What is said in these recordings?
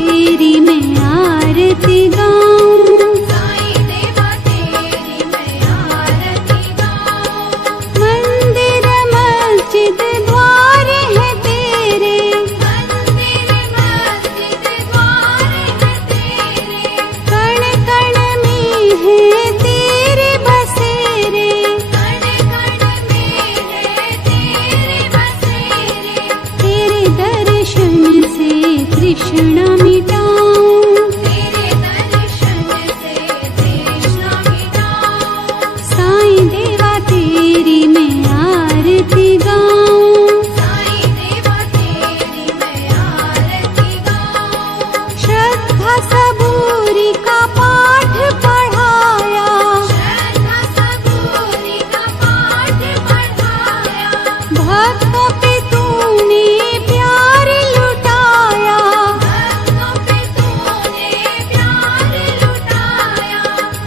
तेरी मैं आरती गाऊं, साईं देवा तेरी मैं आरती गाऊं। मंदिर मस्जिद द्वार है तेरे, मंदिर मस्जिद द्वार है तेरे, कण कण में है तेरे बसेरे, कण कण में है तेरे बसेरे। तेरे दर्शन से तृष्णा मिटाऊं, तेरे दर्शन से तृष्णा मिटाऊं। साईं देवा तेरी मैं आरती गाऊं, साईं देवा तेरी मैं आरती गाऊं। श्रद्धा सबूरी का पाठ पढ़ाया, श्रद्धा सबूरी का पाठ पढ़ाया, भक्तों पे तूने प्यार लुटाया, भक्तों पे तूने प्यार लुटाया।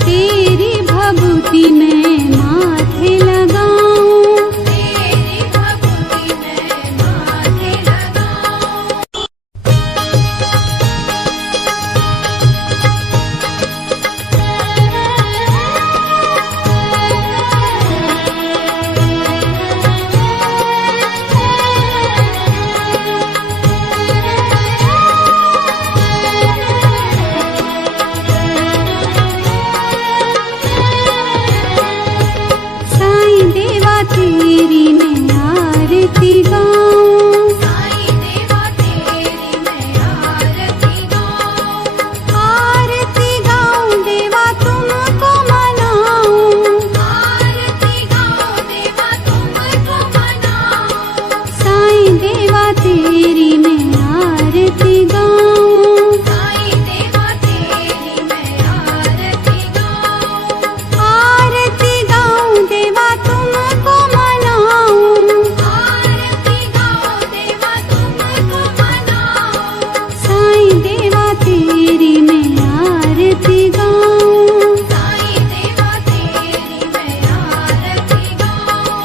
तेरी भभूति मैं माथे लगाऊं, तेरी भक्ति मैं माथे लगाऊं। साईं देवा तेरी मैं आरती गाऊं, साईं देवा तेरी मैं आरती गाऊं। आरती गाऊं देवा तुमको मनाऊं, आरती गाऊं देवा तुमको मनाऊं। साईं देवा तेरी मैं आरती गाऊं, साईं देवा तेरी मैं आरती गाऊं। आरती गाऊं देवा तुमको मनाऊं, आरती गाऊं देवा तुमको मनाऊं। साईं देवा तेरी मैं आरती गाऊं, साईं देवा तेरी मैं आरती गाऊं।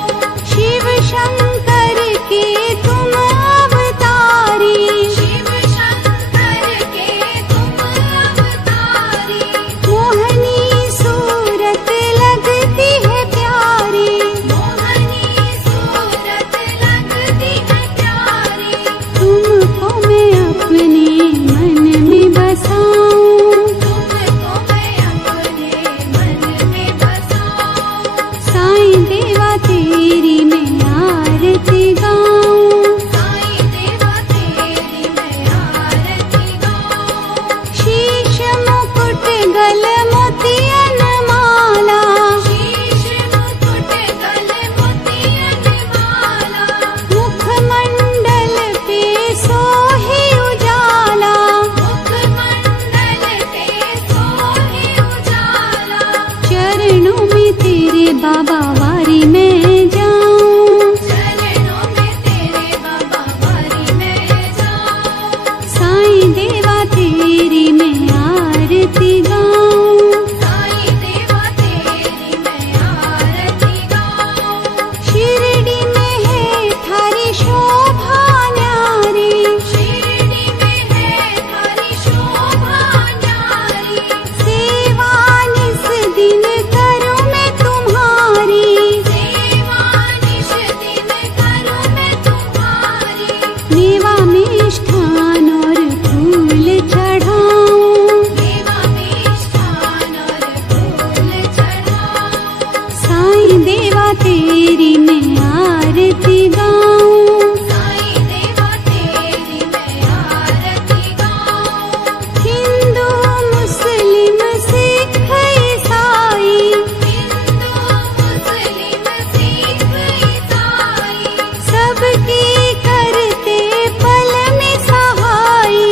शिव शंकर के तुम अवतारी, शिव शंकर के तुम अवतारी, मोहनी सूरत लगती है प्यारी, मोहनी सूरत लगती है प्यारी। तुमको मैं अपने मन में बसाऊं, तुमको मैं अपने मन में बसाऊं। साईं देवा तेरी मैं आरती गाऊं, साईं देवा तेरी मैं आरती गाऊं। शीश मुकुट गल मोतियन माला, शीश मुकुट गल मोतियन माला, मुखमंडल पे सोहे उजाला, मुखमंडल पे सोहे उजाला। चरणों में तेरे बाबा वारी मैं जाऊं, चरणों में तेरे बाबा वारी मैं जाऊं। साईं देवा तेरी मैं आरती गाऊं, साईं देवा तेरी मैं आरती गाऊं। शिरडी में है थारी शोभा न्यारी, शिरडी में है थारी शोभा न्यारी, सेवा निस दिन करूं मैं तुम्हारी, सेवा निश दिन करूं मैं तुम्हारी। मेवा मिष्ठान और फूल चढ़ाऊं, देवा मिष्ठान और फूल चढ़ाऊं। साईं देवा तेरी मैं आरती गाऊं, साईं देवा तेरी मैं आरती गाऊं। हिंदू मुस्लिम सिख ईसाई, हिंदू मुस्लिम सिख ईसाई, सबकी करते पल में सहाई,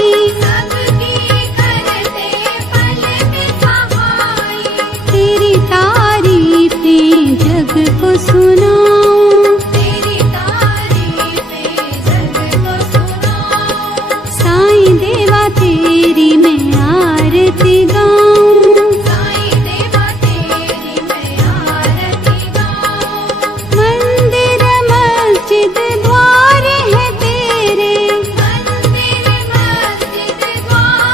सबकी करते पल में सहाई। तेरी तारीफें जग को सुनाऊं, तेरी तारीफें जग को सुनाऊं। साईं देवा तेरी मैं आरती गाऊं, साईं देवा तेरी मैं आरती गाऊं। मंदिर मस्जिद द्वार है तेरे, मंदिर मस्जिद द्वार